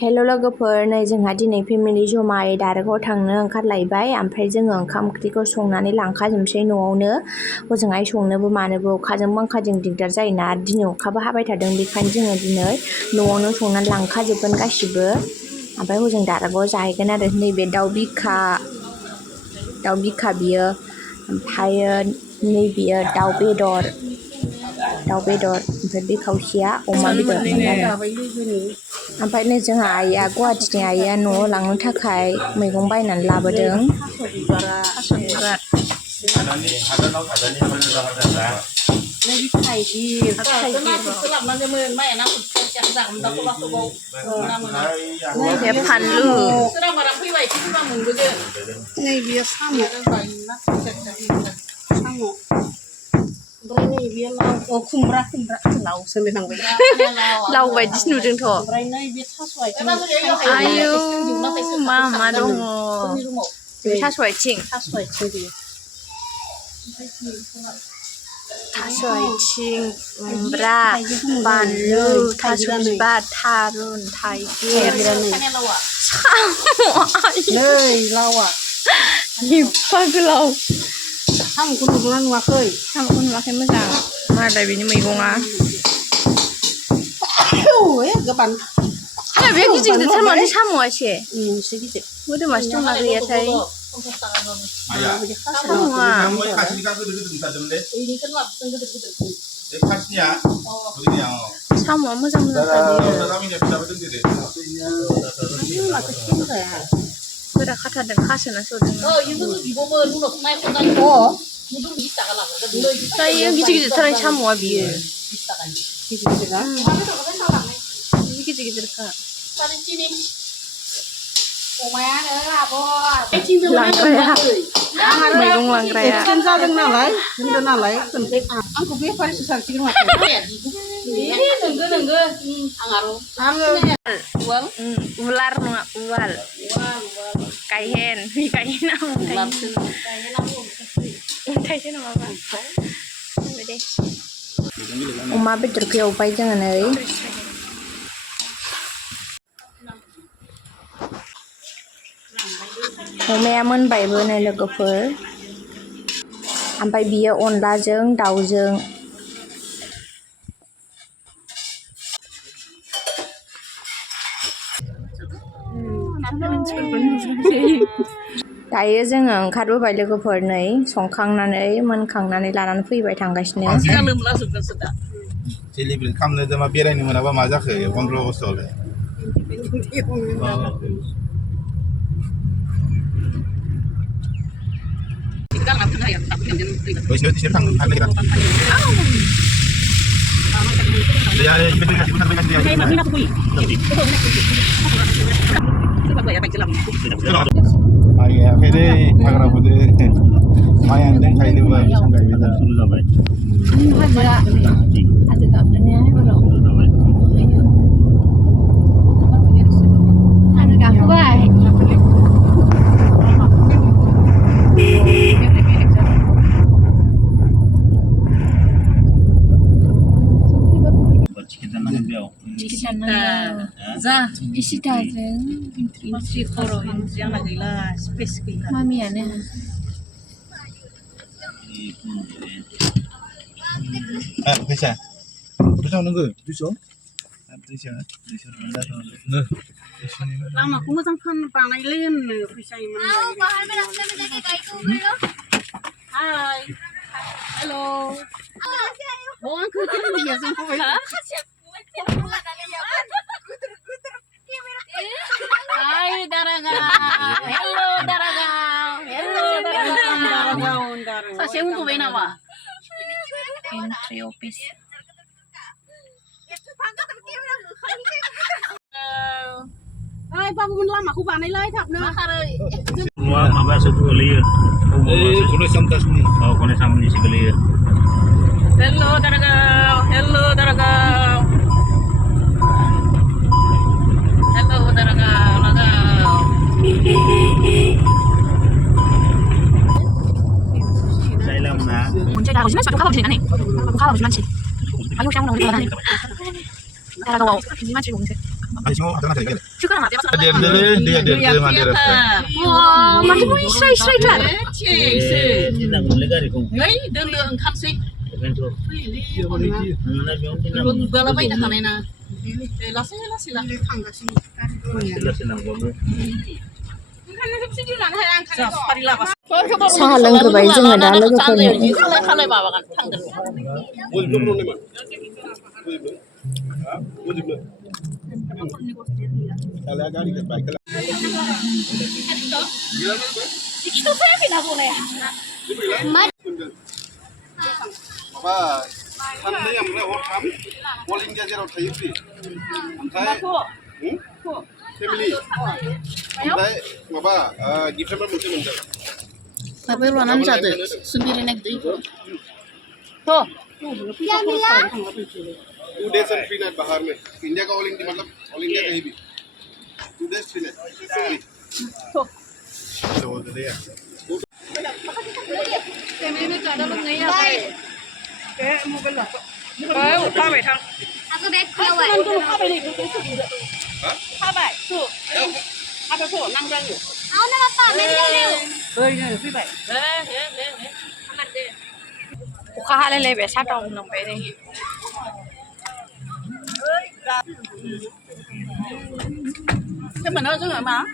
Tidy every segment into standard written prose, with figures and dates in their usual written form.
हेल' लोगोफोर नै जोंहा दिनै फेमिलि जमायै दारागाव थांनो ओंखारलायबाय ओमफ्राय जोङो ओंखाम ओंख्रिखौ संनानै लांखाजोबसै न'आवनो हजोंहाय संनोबो मानोबो अखाजों बांखाजों दिगदार जायोना दिनै अखाबो हाबाय थादों बेखायनो जोङो दिनै न'आवनो संनानै लांखाजोबगोन गासिबो ओमफ्राय हजों दारागाव जाहैगोन आरो नैबे दाउ बिखा बियो ओमफ्रायो नैबेयो दाउ बेदर ओमफ्राय बे खावसेया अमा बेदरमोन आरो ओमफ्राय नै जोंहा आइया गुवाहाटिनि आइया न'आव लांनो थाखाय मैगं बायनानै लाबोदों फानलु नैबे साम' ओमफ्राय नैबे लाव खुमब्रा लावसो होनलायलांबाय लाव बायदिसो नुदोंथ' ओमफ्राय नैबे थास' आथिं आयौ मा दङ बे थास' आथिं बेयो थास' आथिं खुमब्रा बानलु थास' बिबार थारुन थाइगिर नै लावा एफा गोलाव साम'खौ नुदोंना नुवाखै मोजां मालाय बेनि मैगङा गोबां बे गिदिर गिदिरथार माथो साम'आ एसे गिदिर मोदोमासो दंना गैयाथाय साम'आ साम'आ मोजां गोरा खाथारदों खासोना सौदों दायो गिदिर गिदिरथार साम'आ बियो गिदिरखा मैगं लांग्राया जादों नालाय होनदों नालाय आंखौ बेफारिसो सानसिगोन माथो उलार नङा उवाल गायहेन अन्थाइसो नङाबा दे अमा बेदरखौ एवबाय जोङो नै अमाया मोनबायबो नै लोगोफोर ओमफ्राय बियो अनलाजों दाउजों दायो जोङो ओंखारबोबाय लोगोफोर नै संखांनानै मोनखांनानै लानानै फैबाय थांगासिनो सेलिब्रेट खालामनो मा बेरायनो मोनाबा मा जाखो 15 आगस्टआवलाय फैदे हाग्राबोदो माइयानो दोंखायोबा बेसां गायबाय दा सुरु जाबाय हाजो गाखोनाया गाखोबाय मामियानो फैसा नोंगो 200 लामाखौ मोजां बानायलै होननो फैसा हाय हेल' आंखौ Hai Darangan, hello Darangan. Saya untuk main apa? Entry office. Hai, Pak Bun lama aku banai lagi tak nak? Semua maba sekolah. Kono samtas ni. Oh, kono samni sekolah. Hello Darangan. Hello Darangan. Saya lama nak. 보시면 조카가 보시니까 네. 조카가 보시면 치. 아유 샹 너무 좋아하네. 따라가 보시면 치 공세. 아니 지금 하나 더 얘기해. 축하는 맞지? dia mandiri. 와, 맞지 뭐 이스라엘 클라. Tidak boleh kari kong. Ngai đơn lượng khăn xích. Bentuk. Mana biong tina. Luôn gala bay đặc này nè. Là xí là. Sila senang bomo. 사 लोंगोबाय जोङो दा लोगोफोरनो खालाय बाबागान थांगोन. Kalau agak dikit baik. Itu saya pindah boleh. माबा साननै ओमफ्राय हर थाम अल India जेराव थायो फ्रि ओमफ्राय फेमिलि ओमफ्राय माबा डिसेम्बर मोनसे मोनदों Tapi ruangan satu. Sendiri naik deh. Tuh. 2 days and 3 night बाहर में इंडिया का ऑल इंडिया मतलब ऑल इंडिया कहीं भी 2 days 3 night तो दे यार Aku beg kau ay. Aku nak apa? Mesti leo. 조카 할래 왜 사다 오는 거야? Thế mà nó rồi mà.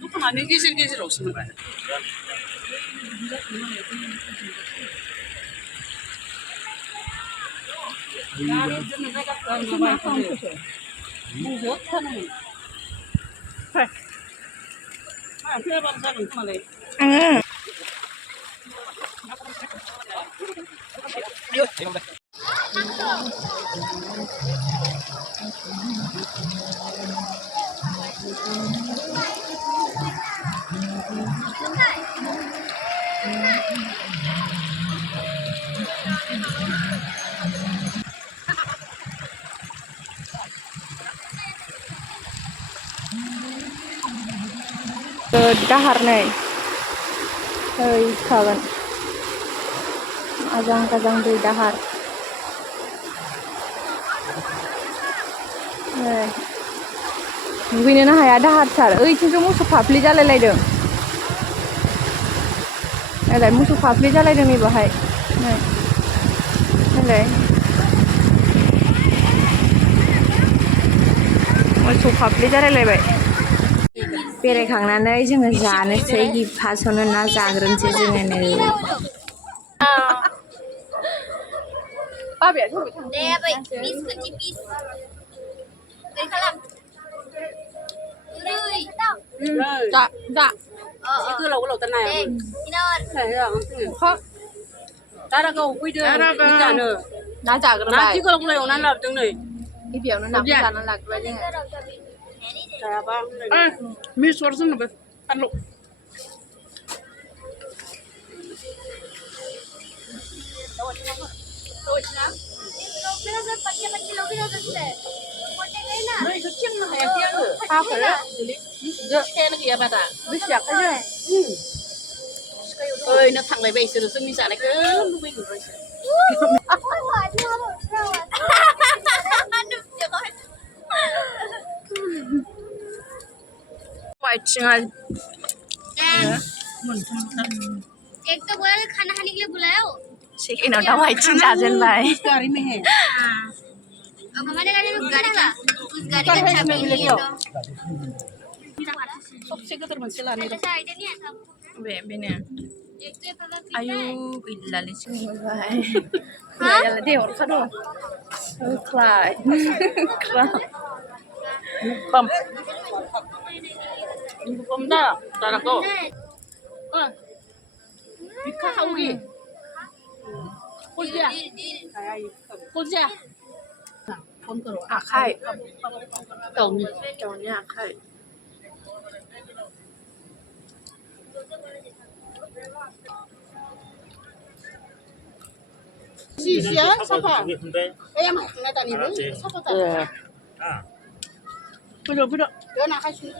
Lúc mà những cái gì 없으면 돼. 응. dahar nih. Hei, kawan. Ajang-ajang di dahar. Begini nah ya dahar sar. Itu musuh papli jalan lain. Ada musuh papli jalan nih bahaya. Ada. musuh papli jalan lain. बेरायखांनानै जोङो जानोसै फार्स्टआवनो ना जाग्रोनोसै जोङो नै Deh, baik. Bis kecil bis. Dari kalam. Ui. Dạ, dạ. Oh, Cứ lâu lâu tên này. eh, inor. Thế à? Khó. Ta đã câu quy đưa đi cả nữa. 나 자그러 Nó chỉ có lâu lâu nó làm từng này. 이 비오는 나쁘잖아 그래 Dạ ba. À, mi suốt xong rồi. Ăn lộ. Đây có chiên mà hay kia nữa. 아 그래? Giờ xe nó kìa bà ta. 왜 시작하냐 Ơi nó thằng này về sự được mình xả lại cứ lúc mình rồi. White एक तो बोला खाना खाने के लिए बुलाया हो chicken और white जाजन भाई गाड़ी में है। अब हमारे गाड़ी में गाड़ी का उस गाड़ी का चाबी नहीं है सबसे कतर मन से लाने तो ऐसा आइडिया नहीं आता आपको वे बेने एक तो ये पापा ayu gilali sini भाई ya lah dia orang kado klay bầm bầm da da là cô đi khá không gì con gì à con gì à con cờ akai tổng jauhnya akai gì gì á sao hả Ini hentai. em hả ngay tại này sao có tại Ah. bây giờ đứa nào khai xuống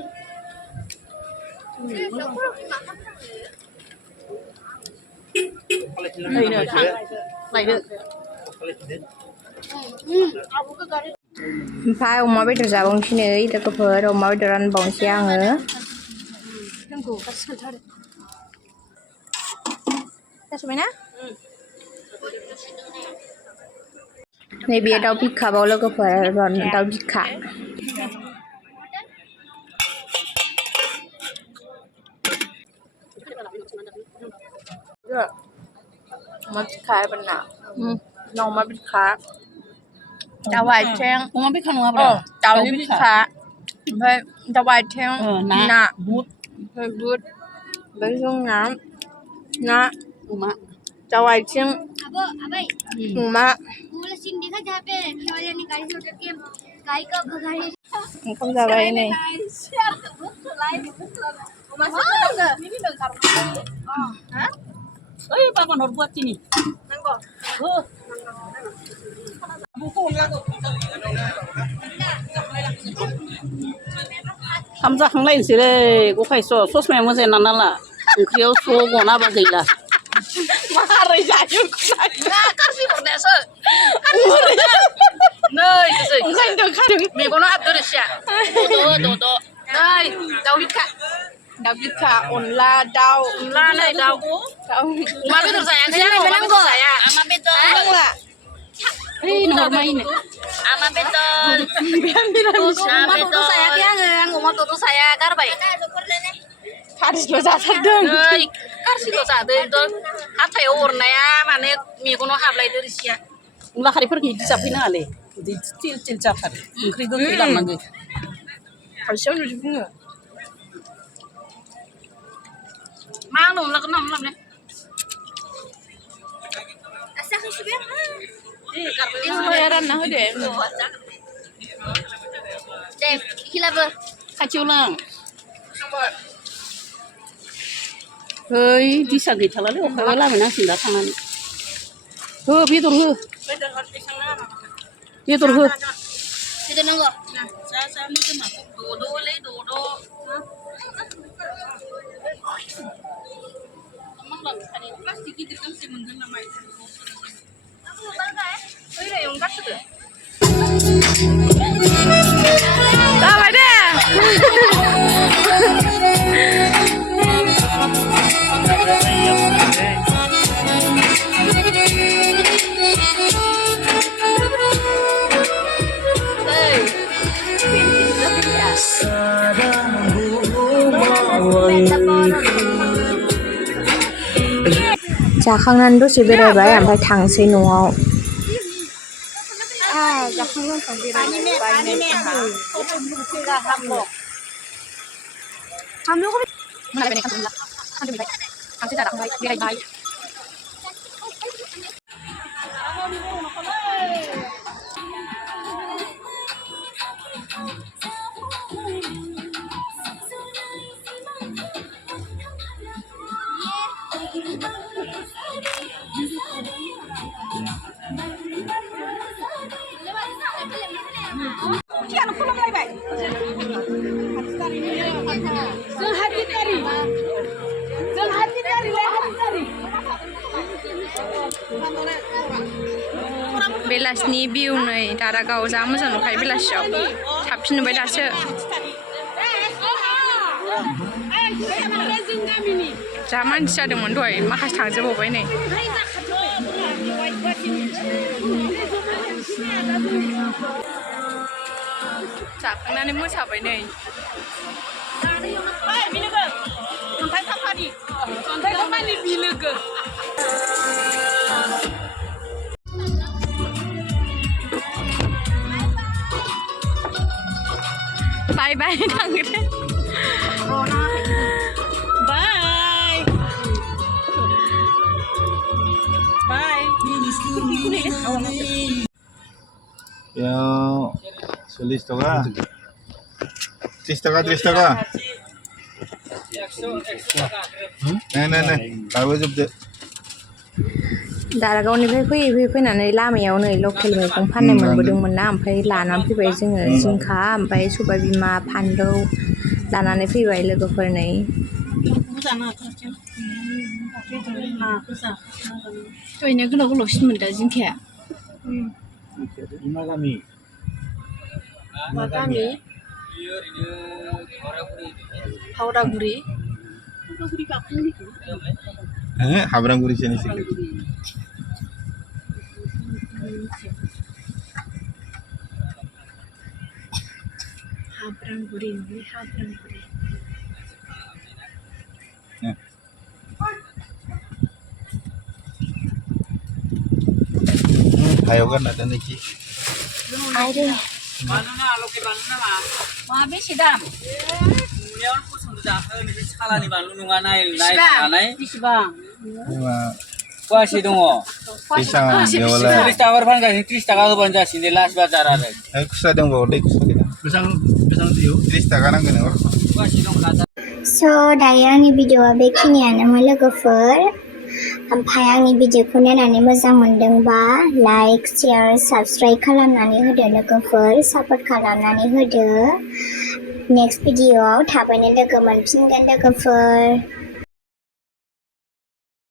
Đây nè, thằng này được. ओमफ्राय अमा बेदर जाबावनोसै नै लोगोफोर अमा बेदरानो बावनोसै आङो जासबायना नैबे दाउ बिखाबाव लोगोफोर दाउ बिखा अमा बिखा बेना अमा बिखा दाउ आथिं अमा बिखा नङाब्रा दाउ बिखा ओमफ्राय दाउ आथिं ना बुट ओमफ्राय बुट ओमफ्राय जोंना ना अमा दाउ आथिं अब अबे अमा वो वाला सीन देखा जहाँ पे वाले ने गाड़ी से उतर के गाय का भगाने ओंखाम जाबाय नै ओइ बाबा नर गुवाहाटिनि खाम जाखांलायनोसैलै गखायस' ससमाया मोजां ना नाला ओंख्रियाव स' गनाबा गैला मारै जायो गाज्रि हरनायासो नै गोसो ओंखायनोथ' खादों मेगनाव हाबदो रोसिया दद' नै दाउ बिखा अनला दाउ नै दाउ अमा बेदर जायाखै आं अमा बेदर जाया अमा बेदर नांला ओइ नरमायनो अमा बेदर अमा बेदर सायाखै आं अमा बेदर साया गारबाय खारिल' जाथारदों नै गारसिल' जादों एकदम हाथायाव अरनाया माने मेगनाव हाबलायदो रोसिया अनला खारैफोरखौ बिदि जाफैनाङालै बिदि तिल तिल जाथारो ओंख्रि गोखै लांनांगौ खावसेयाव बिदि बुङो मा होनो अनलाखौ नाम लाबने आसा खैसिबे रानना होदो दे खिलाबो खाथियाव लां ओइ दिसा गैथालालै अखाबा लाबोनांसिगोन दा थांनानै हो बेदर हो बेदर हो बेदर नांगौ दद'लै दद' प्लास्टिक गिदिर गांसे मोनगोन नामा जाबाय दे जाखांनानै दसे बेरायबाय ओमफ्राय थांसै न'आव बेलासिनि भिउ नै दारागाव जा मोजां नुखायो बेलासियाव साबसिन नुबाय दासो जा मानसि जादोंमोन दहाय माखासे थांजोबावबाय नै जाखांनानै मोसाबाय नै बिलोगो बाय बाय थांगोन बाय बाय Yang 40 toka. 30 টাকা 30 টাকা Nah. Tahu juga. दारागावनिफ्राय फैयै फैनानै लामायाव नै लकेल मैगं फाननाय मोनबोदोंमोन ना ओमफ्राय लानानै फैबाय जोङो जिंखा ओमफ्राय सबाय बिमा फानलौ लानानै फैबाय लोगोफोर नै 저희는 그런 걸로 심으면 돼, 진짜. 이마가미. 마가미. 하우라구리. 하브랑구리 제니스. 하브랑구리, 하브랑구리. Hayogan ada nih Ci. Aduh. Wah, bisi dam. Bisibang. Kuasi dong. Pisang yola. 30 টাকার ভাঙা 30 টাকা তো বাঞ্জা সিনে লাস্ট বাজার আর Ayo kusa dong bawa deh kusa kita. Pisang tiu. 30 taka nang kena or. kuasi dong kata So दायो आंनि भिडिअआ बेखिनियानोमोन लोगोफोर ओमफ्राय आंनि भिडिअखौ नायनानै मोजां मोनदोंबा लाइक शेयार साबस्क्राइब खालामनानै होदो लोगोफोर सापर्ट खालामनानै होदो नेक्स्ट भिडिअआव थाबैनो लोगो मोनफिनगोन लोगोफोर